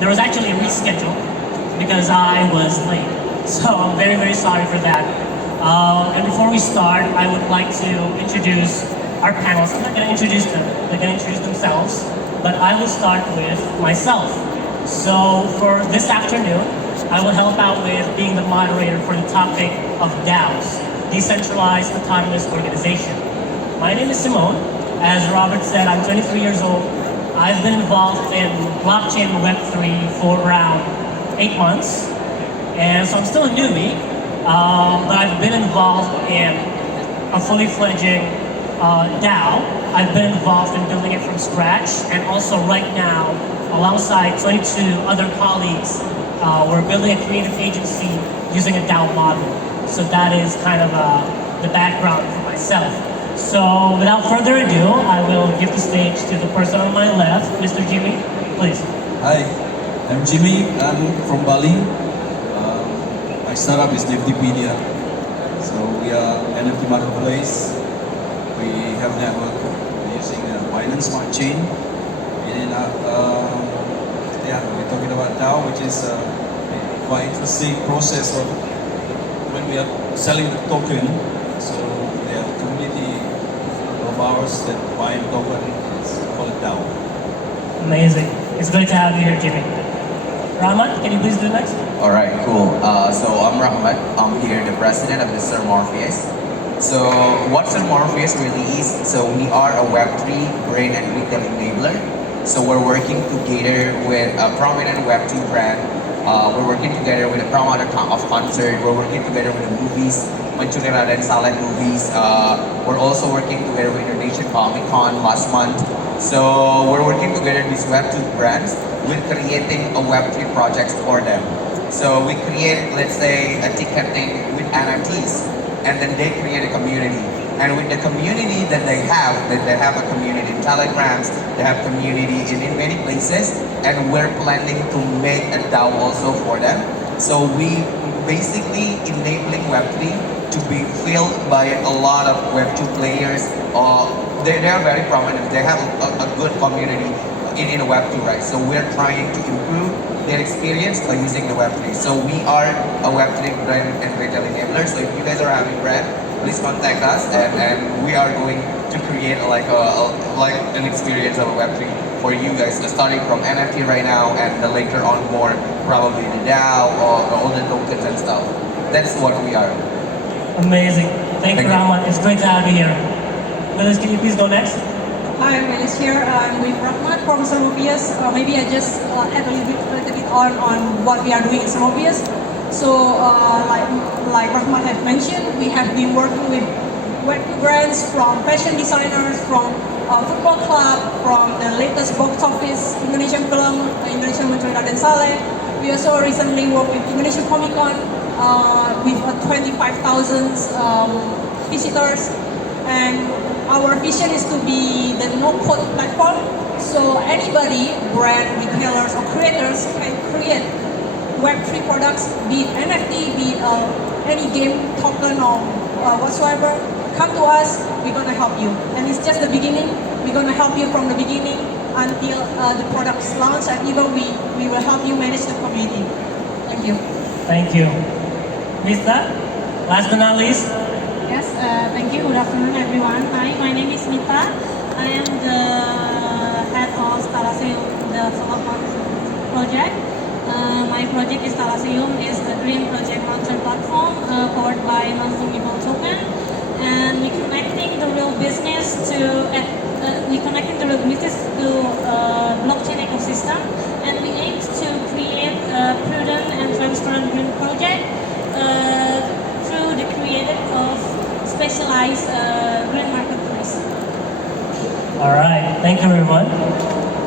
there was actually a reschedule because I was late. So I'm very, very sorry for that. And before we start, I would like to introduce our panelists. I'm not going to introduce them, they're going to introduce themselves, but I will start with myself. So for this afternoon, I will help out with being the moderator for the topic of DAOs, Decentralized Autonomous Organization. My name is Simone. As Robert said, I'm 23 years old. I've been involved in blockchain and Web3 for around 8 months. And so I'm still a newbie, but I've been involved in a fully fledging DAO. I've been involved in building it from scratch, and also right now, alongside 22 other colleagues, we're building a creative agency using a DAO model. So that is kind of the background for myself. So without further ado, I will give the stage to the person on my left, Mr. Jimmy, please. Hi, I'm Jimmy. I'm from Bali. My startup is Niftypedia. So we are NFT marketplace. We have network using the Binance Smart Chain. And we're talking about DAO, which is a quite interesting process of when we are selling the token. So there are community of ours that buy the token. It's called DAO. Amazing. It's great to have you here, Jimmy. Rahmat, can you please do next? All right, cool. So I'm Rahmat. I'm here, the president of the Sir Morpheus. So what Sir Morpheus really is, so we are a Web3 brain and retail enabler. So we're working together with a prominent Web2 brand. We're working together with a promoter of concert. We're working together with the movies, Manchurian and Salad movies. We're also working together with Indonesian Comic Con last month. So we're working together with these Web2 brands with creating a Web3 projects for them. So we create, let's say, a ticketing with NFTs, and then they create a community. And with the community that they have a community in Telegrams, they have community in many places, and we're planning to make a DAO also for them. So we basically enabling Web3 to be filled by a lot of Web2 players. They are very prominent. They have a good community in Web2, right? So we're trying to improve their experience by using the Web3. So we are a Web3 brand and retail enabler. So if you guys are having brand, please contact us, and we are going to create like an experience of a Web3 for you guys, starting from NFT right now, and later on more probably the DAO or all the tokens and stuff. That's what we are. Amazing. Thank you, Rahmat. It's great to have you here. Willis, can you please go next? Hi, I'm Willis here. I'm with Rahmat from Sir Morpheus. Maybe I just add a little bit on what we are doing in Sir Morpheus. So, like Rahmat has mentioned, we have been working with Web2 brands, from fashion designers, from football club, from the latest box office, Indonesian film, Indonesian Manchurian dan Saleh. We also recently worked with Indonesian Comic Con with 25,000 visitors. And our vision is to be the no-code platform. So anybody, brand, retailers, or creators can create Web3 products, be it NFT, be it any game token or whatsoever. Come to us, we're gonna help you. And it's just the beginning. We're gonna help you from the beginning until the product's launch, and even we will help you manage the community. Thank you. Thank you. Mita, last but not least. Yes, thank you. Good afternoon, everyone. Hi, my name is Mita. I am the head of Thalassium, the solar project. My project is Thalassium, is the green project launcher platform powered by non-fungible token, and we connecting the real business to blockchain ecosystem, and we aim to create a prudent and transparent green project through the creation of specialized green marketplace. All right, thank you everyone.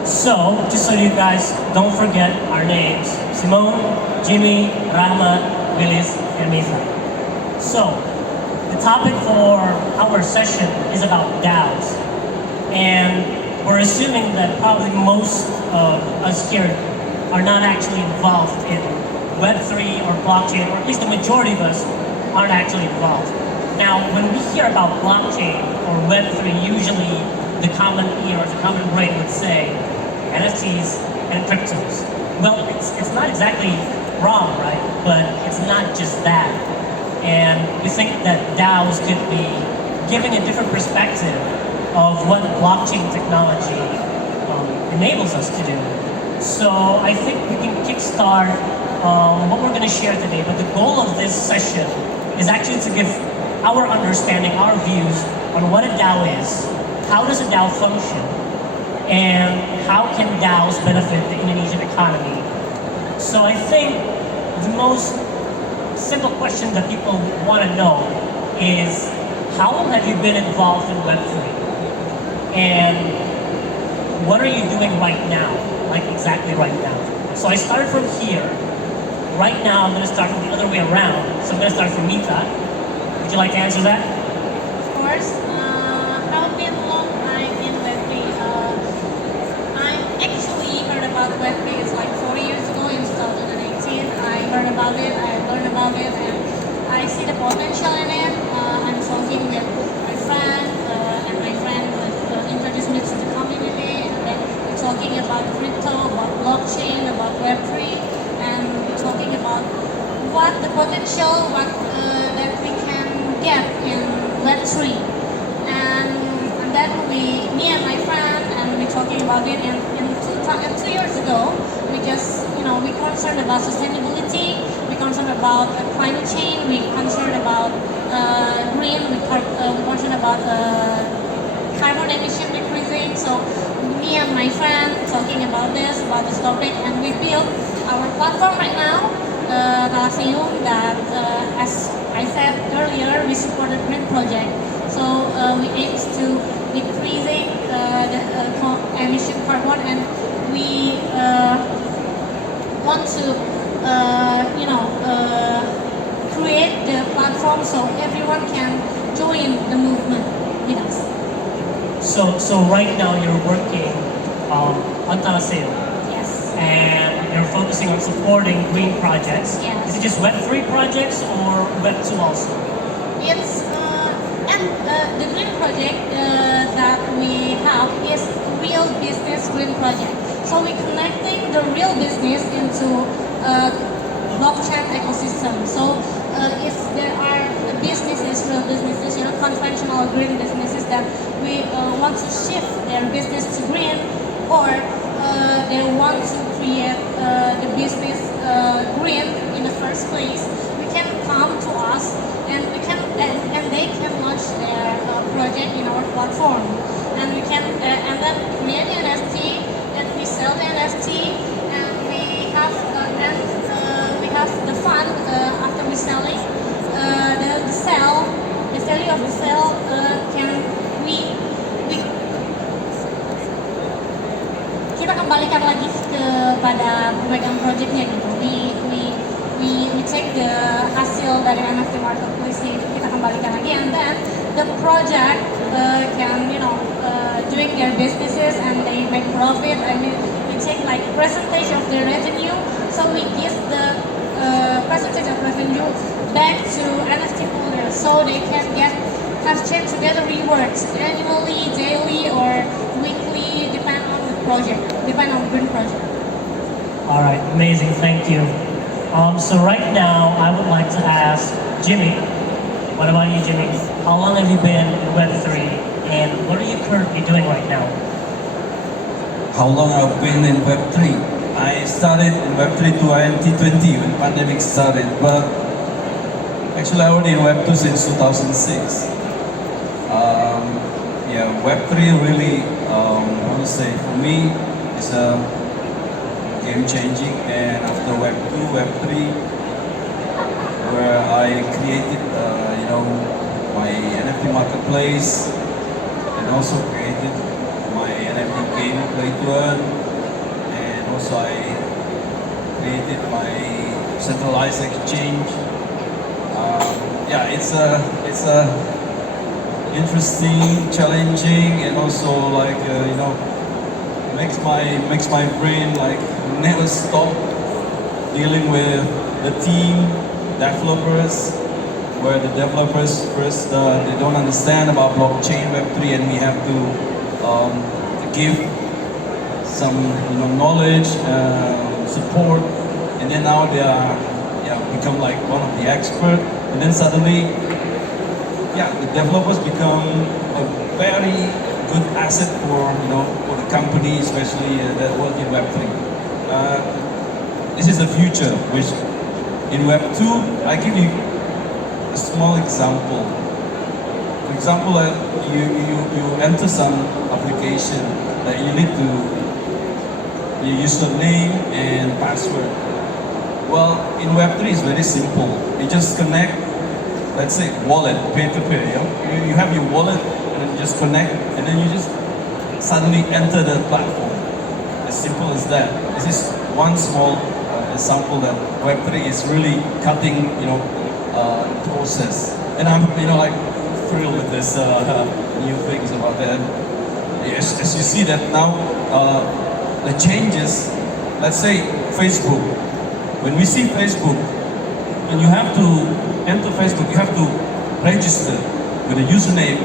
So, just so you guys don't forget our names, Simone, Jimmy, Rahmat, Willis, and Misa. So, the topic for our session is about DAOs. And we're assuming that probably most of us here are not actually involved in Web3 or blockchain, or at least the majority of us aren't actually involved. Now, when we hear about blockchain or Web3, usually the common ear or the common brain would say NFTs and cryptos. Well, exactly wrong, right? But it's not just that. And we think that DAOs could be giving a different perspective of what blockchain technology enables us to do. So I think we can kickstart what we're going to share today. But the goal of this session is actually to give our understanding, our views on what a DAO is, how does a DAO function, and how can DAOs benefit the Indonesian economy. So I think the most simple question that people want to know is, how long have you been involved in Web3? And what are you doing right now? Like exactly right now. So I started from here. Right now I'm going to start from the other way around. So I'm going to start from Mita. Would you like to answer that? Of course. How long I've been Web3? I actually heard about Web3. It's like 4 years ago in 2018. I heard about it. I learned about it, and I see the potential in it. I'm talking with my friend, and my friend introduced me to the community, and then we're talking about crypto, about blockchain, about Web3, and we're talking about what the potential, what that we can get in Web3. And then me and my friend, and we're talking about it, and 2 years ago, we just, we concerned about sustainability, we concerned about climate change, we concerned about green, we concerned about carbon emission decreasing. So me and my friend talking about this topic, and we built our platform right now, Calaseum, that as I said earlier, we support the green project. So we aim to decreasing the emission carbon, and we want to create the platform so everyone can join the movement with us. So right now you're working on Talaseo, Yes. and you're focusing on supporting green projects. Yes. Is it just Web3 projects or Web2 also? It's the green project that we have is real business green project. So we're connecting the real business into blockchain ecosystem. So if there are businesses, real businesses, conventional green businesses that we want to shift their business to green, or they want to create the business green in the first place, we can come to us, and they can launch their project in our platform, and we can and then create an NFT, and we sell the NFT, and we have the fund after we selling the value of the sale can we kita kembalikan lagi kepada pemegang projectnya gitu. We take the hasil dari NFT marketplace ini, kita kembalikan lagi, and then the project can doing their businesses and they make profit. I mean, we take like percentage of the revenue, so we give the percentage of revenue back to NFT holders so they can have change together rewards annually, daily, or weekly, depend on the project, depend on the green project. All right, amazing, thank you. So right now, I would like to ask Jimmy, what about you, Jimmy? How long have you been in Web3, and what are you currently doing right now? How long I've been in Web3? I started in Web3 2020 when pandemic started, but actually I already in Web2 since 2006. Web3 really, I want to say, for me, it's a game changing, and after Web2, Web3, where I created, my NFT marketplace, and also created my NFT game Play to Earn, and also I created my centralized exchange. It's a interesting, challenging, and also like makes my brain like never stop dealing with the team developers, where the developers first they don't understand about blockchain Web3, and we have to give some knowledge, support, and then now they are become like one of the expert, and then suddenly, the developers become a very good asset for the company, especially that work in Web 3. This is the future, which in Web 2, I give you a small example. For example, you enter some application that you need to your username and password. Well, in Web3 it's very simple. You just connect, let's say wallet, peer-to-peer. You have your wallet and then you just connect, and then you just suddenly enter the platform. As simple as that. This is one small example that Web3 is really cutting, process. And I'm, like thrilled with this new things about that. As you see that now, the changes, let's say Facebook. When we see Facebook, and you have to enter Facebook, you have to register with a username,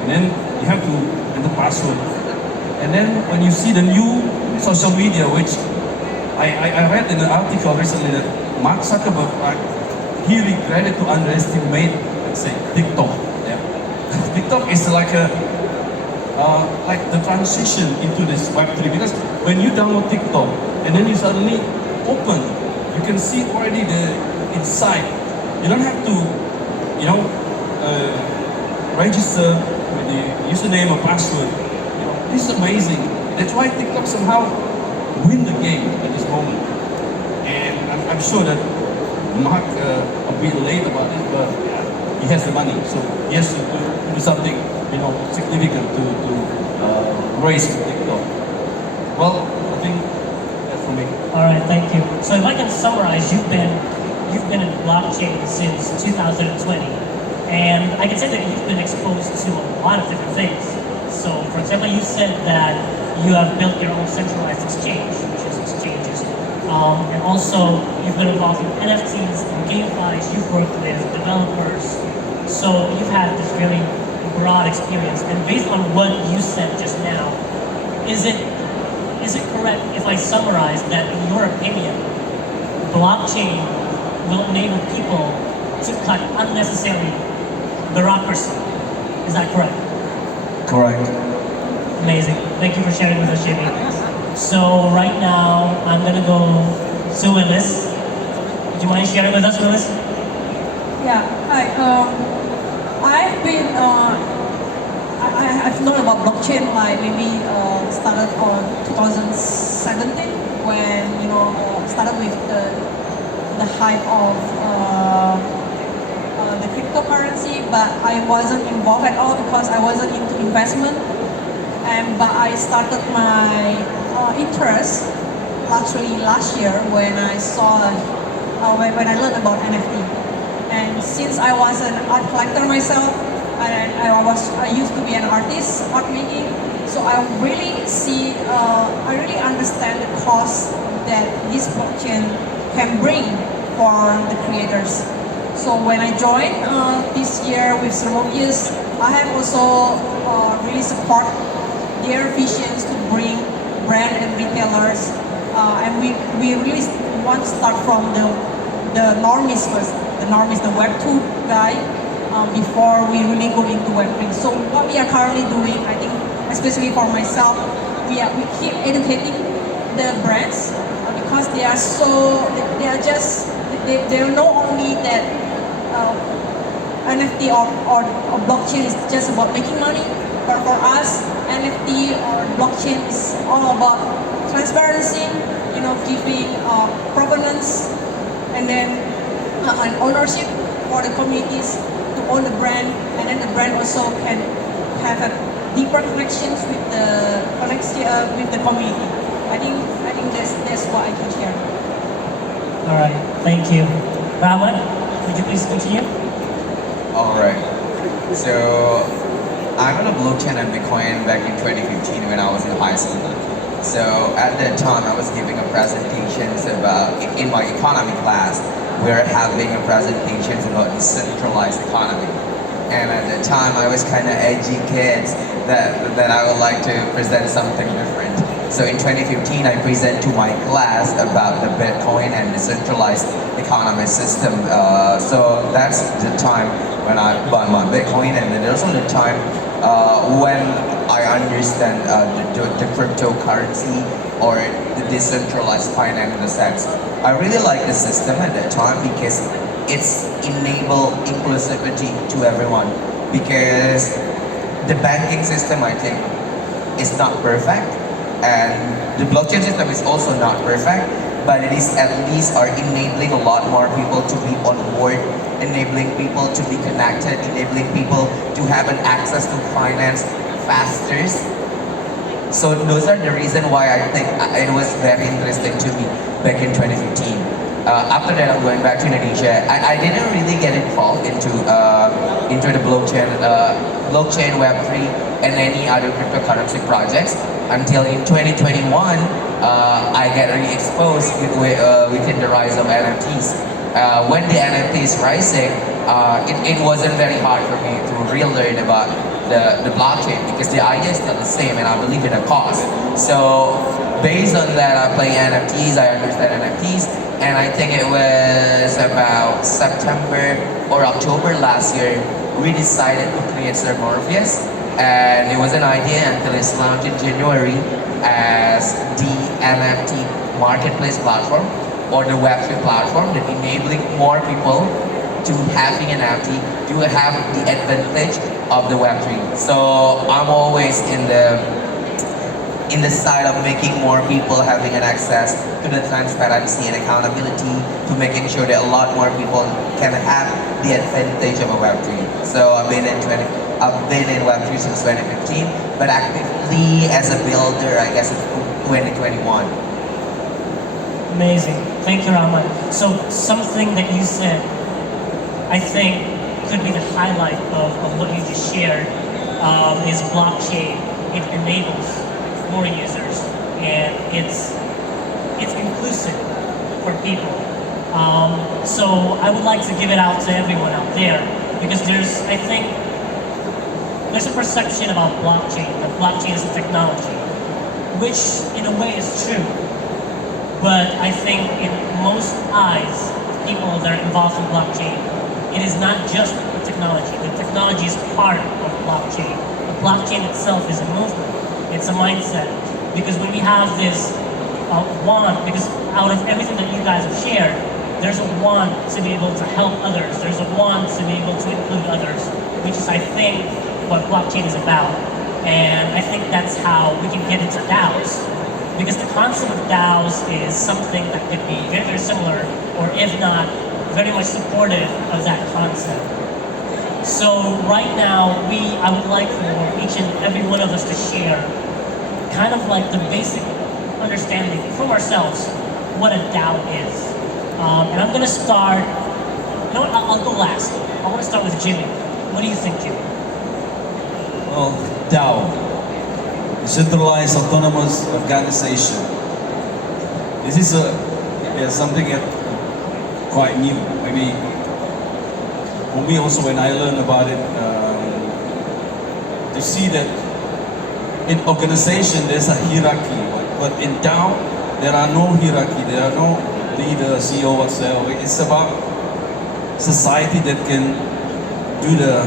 and then you have to enter password. And then when you see the new social media, which I read in an article recently that Mark Zuckerberg, he regretted to underestimate, let's say, TikTok. Yeah. TikTok is like the transition into this Web3, because when you download TikTok and then you suddenly open, you can see already the inside. You don't have to, register with the username or password. This is amazing. That's why TikTok somehow win the game at this moment. And I'm sure that Mark a bit late about this, but he has the money, so he has to do something, significant to raise TikTok. Well, I think that's for me. All right, thank you. So if I can summarize, you've been in blockchain since 2020, and I can say that you've been exposed to a lot of different things. So, for example, you said that you have built your own centralized exchange, which is exchanges, and also you've been involved in NFTs and GameFi's. You've worked with developers, so you've had this very broad experience. And based on what you said just now, is it correct if I summarize that, in your opinion, blockchain will enable people to cut unnecessary bureaucracy? Is that correct? Correct. Amazing. Thank you for sharing with us, Jimmy. So right now, I'm gonna go to Willis. Do you mind sharing with us, Willis? Yeah, hi. I've known about blockchain like maybe started on 2017 when started with the hype of the cryptocurrency, but I wasn't involved at all because I wasn't into investment. But I started my interest actually last year when I saw when I learned about NFT. And since I was an art collector myself, I used to be an artist, art making. So I really understand the cost that this blockchain can bring for the creators. So when I joined this year with Sermovius, I have also really support their visions to bring brand and retailers, and we really want to start from the normies first. The normies, the Web 2 guy, before we really go into Web 3. So what we are currently doing, I think, especially for myself, we keep educating the brands because they know only that NFT or blockchain is just about making money. But for us, NFT or blockchain is all about transparency, giving provenance, and then an ownership for the communities to own the brand, and then the brand also can have a deeper connections with the community. I think that's what I can share. All right, thank you. Rahman, would you please continue? All right. So I'm on a blockchain and Bitcoin back in 2015 when I was in high school. So at that time, I was giving a presentations about in my economy class. We were having a presentations about decentralized economy. And at that time, I was kind of edgy kid that I would like to present something different. So in 2015, I present to my class about the Bitcoin and decentralized economy system. So that's the time when I bought my Bitcoin, and then also the time when I understand the cryptocurrency or the decentralized finance in the sense. I really like the system at that time because it's enable inclusivity to everyone. Because the banking system, I think, is not perfect, and the blockchain system is also not perfect, but it is at least are enabling a lot more people to be on board, enabling people to be connected, enabling people to have an access to finance faster. So those are the reason why I think it was very interesting to me back in 2015. After that, I'm going back to Indonesia. I didn't really get involved into the blockchain, Web3, and any other cryptocurrency projects until in 2021. I get really exposed within the rise of NFTs. When the NFT is rising, it wasn't very hard for me to really learn about the blockchain because the idea is still the same, and I believe in the cause. So based on that, I play NFTs. I understand NFTs. And I think it was about September or October last year, we decided to create Sir Morpheus. And it was an idea until it's launched in January as the NFT marketplace platform or the Web3 platform that enabling more people to having an NFT to have the advantage of the Web3. So I'm always in the side of making more people having an access to the transparency and accountability, to making sure that a lot more people can have the advantage of a Web3. So I've been in Web3 since 2015, but actively as a builder, I guess it's 2021. Amazing. Thank you, Rahman. So something that you said, I think, could be the highlight of what you just shared is blockchain. It enables more users, and it's inclusive for people. So I would like to give it out to everyone out there because I think there's a perception about blockchain, that blockchain is a technology, which in a way is true. But I think in most eyes, people that are involved in blockchain, it is not just a technology. The technology is part of blockchain. The blockchain itself is a movement. It's a mindset. Because when we have this want, because out of everything that you guys have shared, there's a want to be able to help others. There's a want to be able to include others, which is, I think, what blockchain is about. And I think that's how we can get into DAOs. Because the concept of DAOs is something that could be very, very similar, or if not, very much supportive of that concept. So right now, I would like for each and every one of us to share kind of like the basic understanding from ourselves what a DAO is. And I'm going to start, you know what, I'll go last. I want to start with Jimmy. What do you think, Jimmy? Well, DAO, decentralized autonomous organization. This is something that quite new. Maybe for me also when I learned about it, to see that in organization there's a hierarchy, but in DAO there are no hierarchy, there are no leader, CEO, whatsoever. It's about society that can do the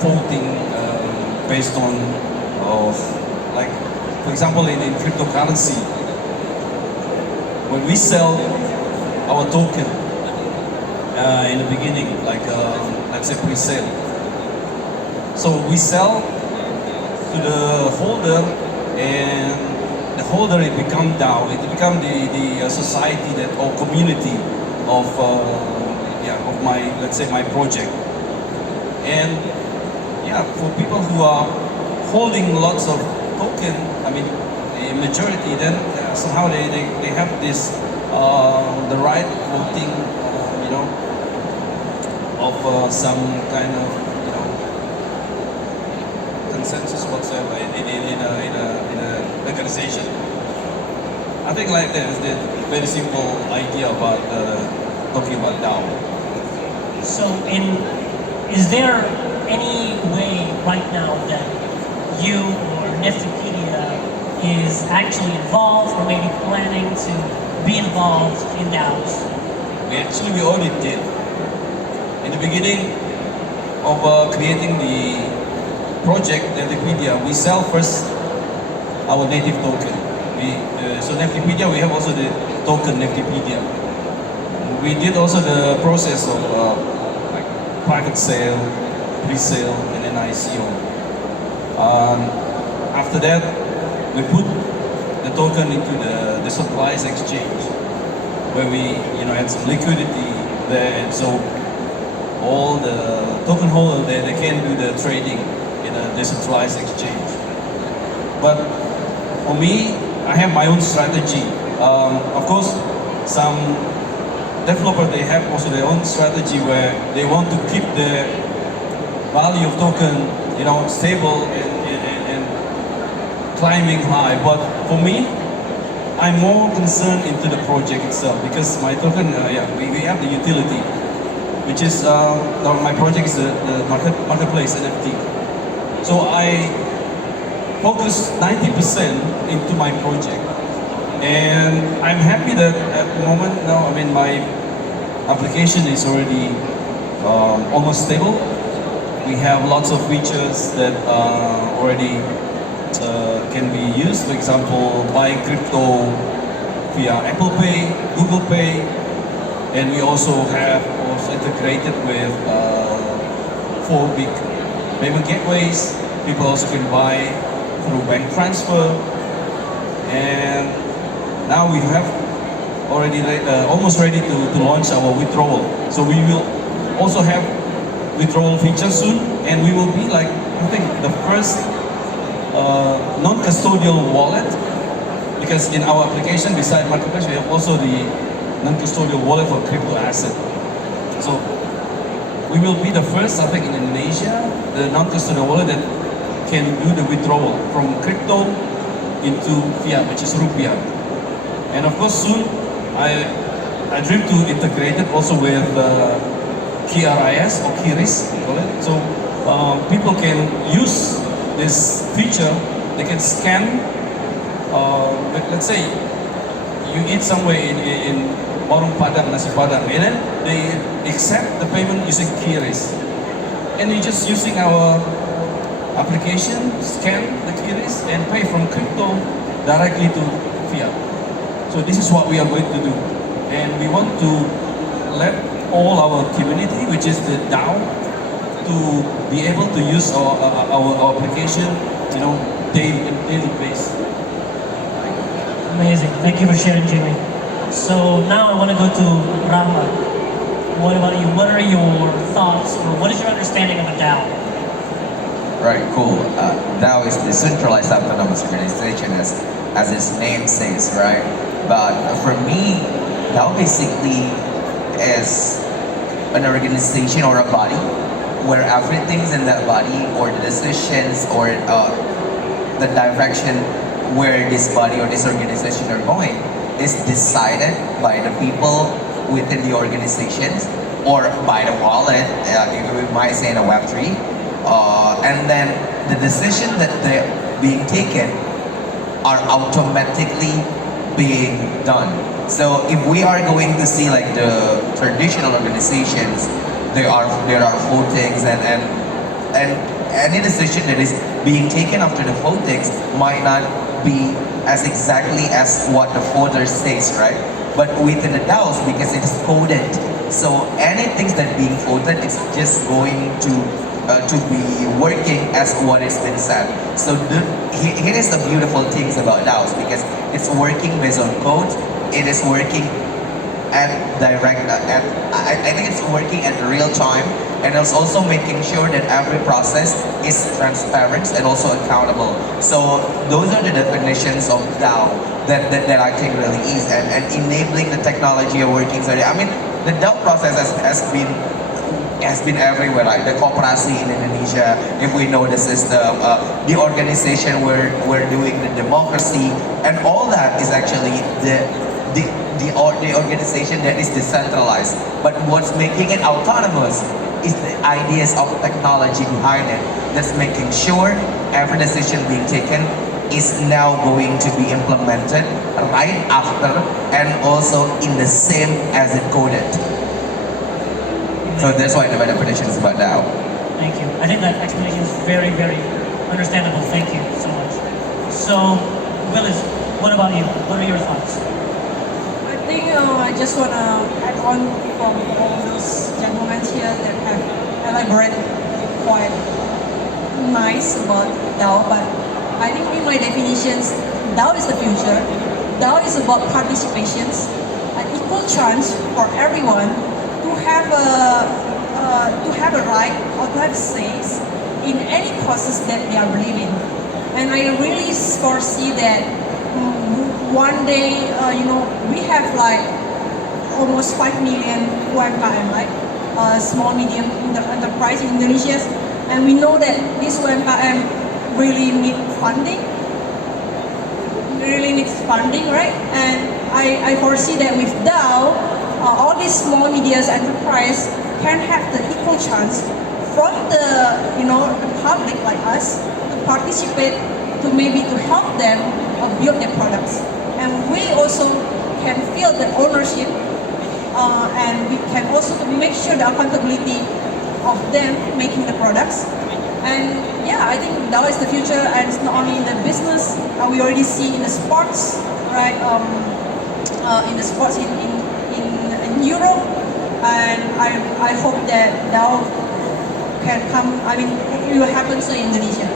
voting based on like for example in cryptocurrency, when we sell our token in the beginning, like let's say pre-sale. So we sell to the holder, and the holder it become DAO. It become the society that or community of my, let's say, my project. And for people who are holding lots of token, I mean the majority, then somehow they have this the right voting, of some kind of consensus whatsoever in a organization. I think like that is the very simple idea about talking about DAO. So is there any way right now that you or Niftypedia is actually involved or maybe planning to be involved in DAOs? We already did. In the beginning of creating the project, Netipedia, we sell first our native token. So Netipedia, we have also the token Netipedia. We did also the process of like private sale, pre-sale, and then ICO. After that, we put the token into the decentralized exchange, where we had some liquidity there, and so all the token holders they can do the trading in a decentralized exchange. But for me, I have my own strategy. Of course, some developers they have also their own strategy where they want to keep the value of token, stable and climbing high. But for me, I'm more concerned into the project itself because my token, we have the utility, which is my project is the marketplace NFT. So I focus 90% into my project, and I'm happy that at the moment now, my application is already almost stable. We have lots of features that already can be used. For example, buy crypto via Apple Pay, Google Pay, and we also have integrated with 4 big payment gateways. People also can buy through bank transfer, and now we have already almost ready to launch our withdrawal. So we will also have withdrawal feature soon, and we will be like, I think, the first non-custodial wallet, because in our application beside marketplace we have also the non-custodial wallet for crypto asset. So we will be the first, I think, in Indonesia, the non-custodial wallet that can do the withdrawal from crypto into fiat, which is rupiah. And of course soon I dream to integrate it also with KRIS or KRIS, we call it. So people can use this feature. They can scan, let's say you eat somewhere in warung padang, nasi padang, and then they accept the payment using KRIS. And you just using our application, scan the KRIS and pay from crypto directly to fiat. So this is what we are going to do. And we want to let all our community, which is the DAO, to be able to use our application, daily basis. Amazing. Thank you for sharing, Jimmy. So now I want to go to Rama. What about you? What are your thoughts, or what is your understanding of a DAO? Right, cool. DAO is decentralized autonomous organization, as its name says, right? But for me, DAO basically is an organization or a body where everything's in that body, or the decisions, or the direction where this body or this organization are going is decided by the people within the organizations, or by the wallet, we might say in a Web3, and then the decision that they're being taken are automatically being done. So if we are going to see like the traditional organizations, there are votings, and any decision that is being taken after the votings might not be as exactly as what the voter says, right? But within the DAOs, because it's coded, so anything that being voted is just going to be working as what has been said. So here is the beautiful things about DAOs, because it's working based on code. It is working at direct, I think it's working at real time, and it's also making sure that every process is transparent and also accountable. So those are the definitions of DAO that I think really is, and enabling the technology of working. So I mean, the DAO process has been everywhere, right? The Koperasi in Indonesia, if we know the system, the organization we're doing the democracy, and all that is actually the organization that is decentralized. But what's making it autonomous is the ideas of technology behind it, that's making sure every decision being taken is now going to be implemented right after and also in the same as it coded. So that's why the definition is about DAO. Thank you. I think that explanation is very, very understandable. Thank you so much. So, Willis, what about you? What are your thoughts? I think I just want to add on from all those gentlemen here that have elaborated quite nice about DAO, but I think in my definitions, DAO is the future. DAO is about participations, an equal chance for everyone to have a right or to have says in any causes that they are believing. And I really foresee that one day, we have like almost 5 million UMKM, right? Small medium enterprise in Indonesia, and we know that this UMKM really need funding. Really needs funding, right? And I foresee that with DAO, all these small medium enterprise can have the equal chance from the public like us to participate, to maybe to help them build their products, and we also can feel the ownership, and we can also to make sure the accountability of them making the products. And yeah, I think DAO is the future, and it's not only in the business. We already see in the sports, right? In the sports in Europe, and I hope that DAO can come. I mean, it will happen so in Indonesia.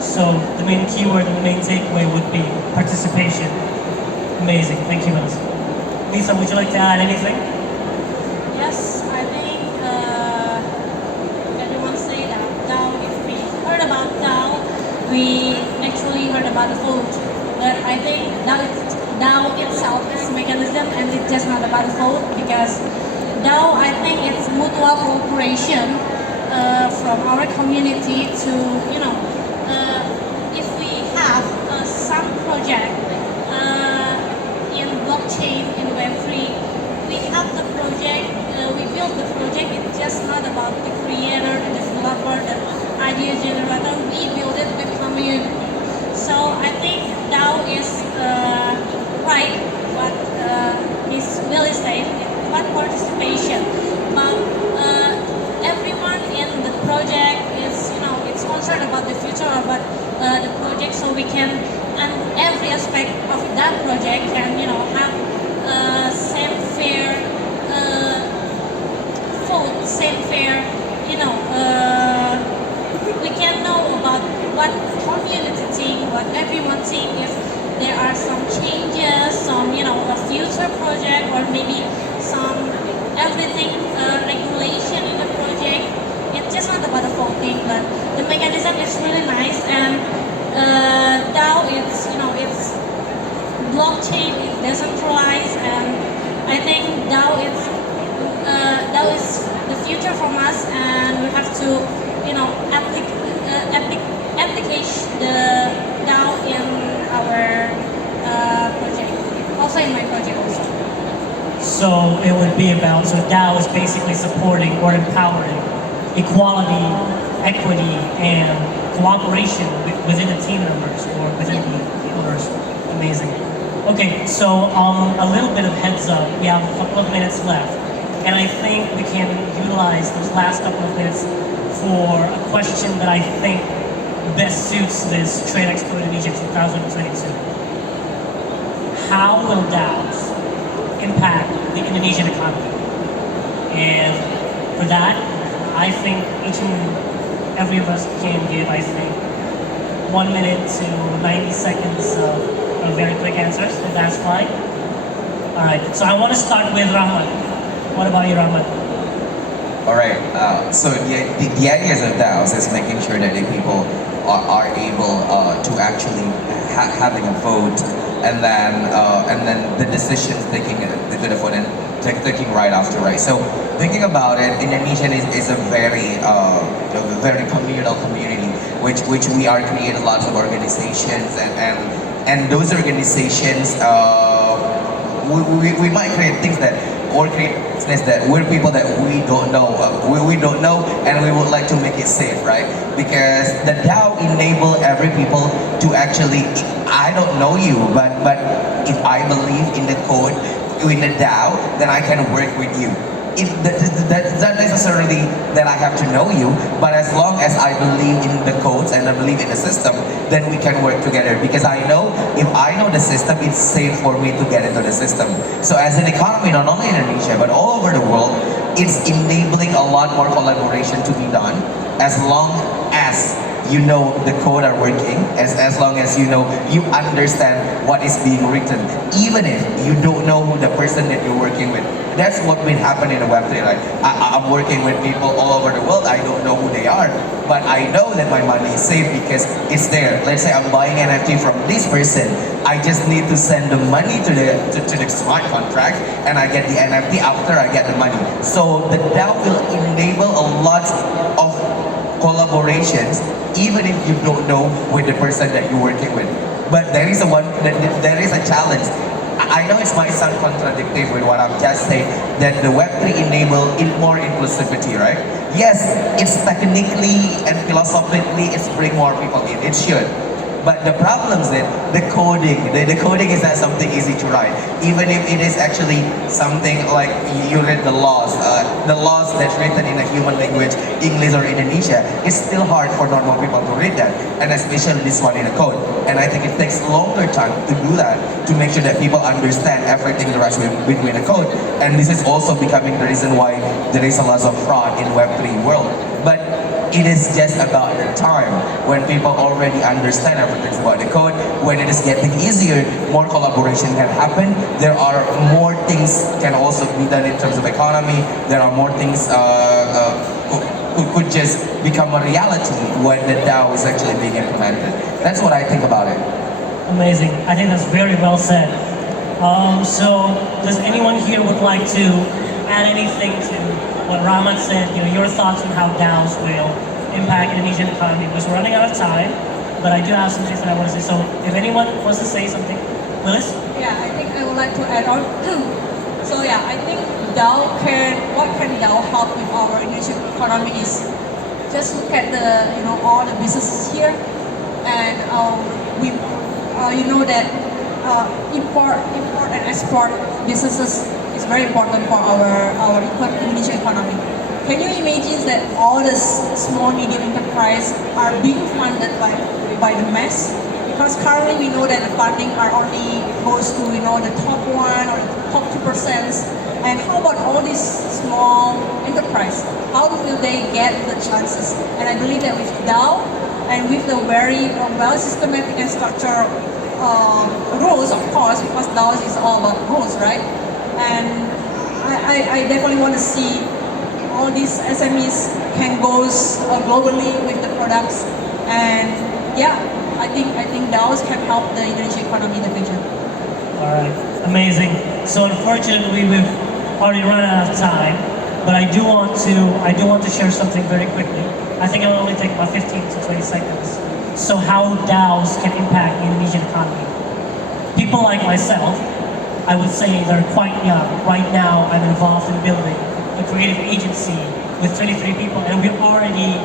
So the main keyword and the main takeaway would be participation. Amazing. Thank you, Willis. Lisa, would you like to add anything? Yes, I think everyone say that DAO, if we heard about DAO, we actually heard about the food. But I think DAO itself is a mechanism, and it's just not about the food, because DAO, I think it's mutual cooperation from our community to, if we have some project in blockchain, in Web3, we have the project, we build the project, it's just not about the creator, the developer, the idea generator, we build it with community. So I think DAO is right, what Ms. Willie said, what participation, but everyone in the project is, it's concerned about the future about the project, so we can, and every aspect of that project can, have same fair food, same fair, we can know about what community think, what everyone think, if there are some changes, some, a future project, or maybe some everything regulation in the project. It's just not about the voting, but the mechanism is really nice, and DAO, it's blockchain, it's decentralized, and I think DAO is the future from us, and we have to, applicate the DAO in our project, also in my project also. So it would be about, so DAO is basically supporting or empowering equality, equity, and cooperation within the team members or within the owners. Amazing. Okay, so a little bit of heads up. We have a couple of minutes left, and I think we can utilize those last couple of minutes for a question that I think best suits this Trade Expo Indonesia 2022. How will DAOs impact the Indonesian economy? And for that, I think each and every of us can give, 1 minute to 90 seconds of very quick answers, if that's fine. All right, so I want to start with Rahman. What about you, Rahman? All right. So the ideas of DAOs is making sure that the people are able to actually having a vote, and then the decisions taking the good vote and taking right after right. So thinking about it, Indonesia is a very communal community, which we are creating lots of organizations, and those organizations we might create things that or create business that we're people that we don't know, we don't know, and we would like to make it safe, right? Because the DAO enable every people to actually, I don't know you, but if I believe in the code, in the DAO, then I can work with you. That's not necessarily that I have to know you, but as long as I believe in the codes and I believe in the system, then we can work together. Because I know if I know the system, it's safe for me to get into the system. So as an economy, not only in Indonesia, but all over the world, it's enabling a lot more collaboration to be done as long as you know the code are working, as long as you know, you understand what is being written, even if you don't know who the person that you're working with. That's what been happening in Web3. Like I'm working with people all over the world. I don't know who they are, but I know that my money is safe because it's there. Let's say I'm buying NFT from this person. I just need to send the money to the smart contract, and I get the NFT after I get the money. So the DAO will enable a lot of collaborations, even if you don't know with the person that you're working with. But there is a challenge. I know it might sound contradictory with what I've just said, that the Web3 enable more inclusivity, right? Yes, it's technically and philosophically, it's bring more people in. It should. But the problem is that the coding is not something easy to write. Even if it is actually something like you read the laws that's written in a human language, English or Indonesia, it's still hard for normal people to read that, and especially this one in a code. And I think it takes longer time to do that, to make sure that people understand everything the rest between the code. And this is also becoming the reason why there is a lot of fraud in Web3 world. But it is just about the time when people already understand everything about the code. When it is getting easier, more collaboration can happen. There are more things can also be done in terms of economy. There are more things could just become a reality when the DAO is actually being implemented. That's what I think about it. Amazing. I think that's very well said. So, does anyone here would like to add anything to what Rahmat said? You know, your thoughts on how DAOs will impact Indonesian economy? Because we're running out of time, but I do have some things that I want to say. So, if anyone wants to say something, Willis? Yeah, I think I would like to add on. So yeah, I think what can DAO help with our Indonesian economy is just look at all the businesses here, and we you know that import and export businesses is very important for our Indonesian economy. Can you imagine that all the small medium enterprise are being funded by the mass? Because currently we know that the funding are only goes to the top 1 or the top 2%. And how about all these small enterprise? How will they get the chances? And I believe that with DAO and with the very well systematic and structured rules, of course, because DAO is all about rules, right? And I definitely want to see all these SMEs can go globally with the products, and yeah, I think DAOs can help the Indonesian economy in the future. All right, amazing. So unfortunately, we've already run out of time, but I do want to share something very quickly. I think it'll only take about 15 to 20 seconds. So how DAOs can impact the Indonesian economy. People like myself, I would say they're quite young. Right now, I'm involved in building a creative agency with 23 people, and we're already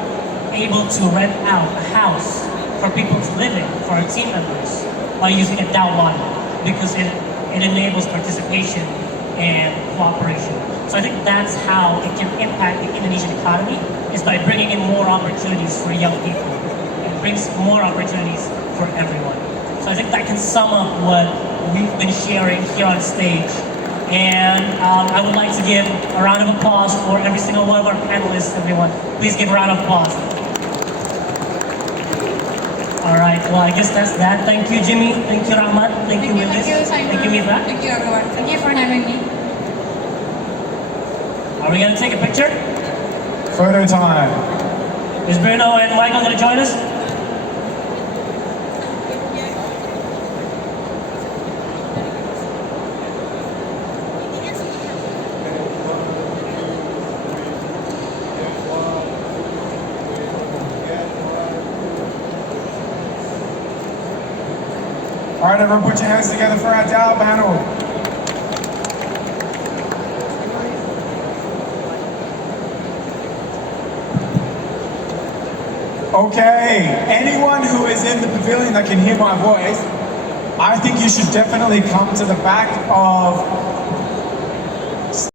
able to rent out a house for people to live in, for our team members, by using a DAO model, because it enables participation and cooperation. So I think that's how it can impact the Indonesian economy, is by bringing in more opportunities for young people. It brings more opportunities for everyone. So I think that can sum up what we've been sharing here on stage. And I would like to give a round of applause for every single one of our panelists, everyone. Please give a round of applause. All right, well, I guess that's that. Thank you, Jimmy. Thank you, Rahmat. Thank you, Willis. Thank you, Simon. Thank you, Mita. Thank you, everyone. Thank you for having me. Are we going to take a picture? Photo time. Is Bruno and Michael going to join us? All right, everyone, put your hands together for our DAO panel. Okay, anyone who is in the pavilion that can hear my voice, I think you should definitely come to the back of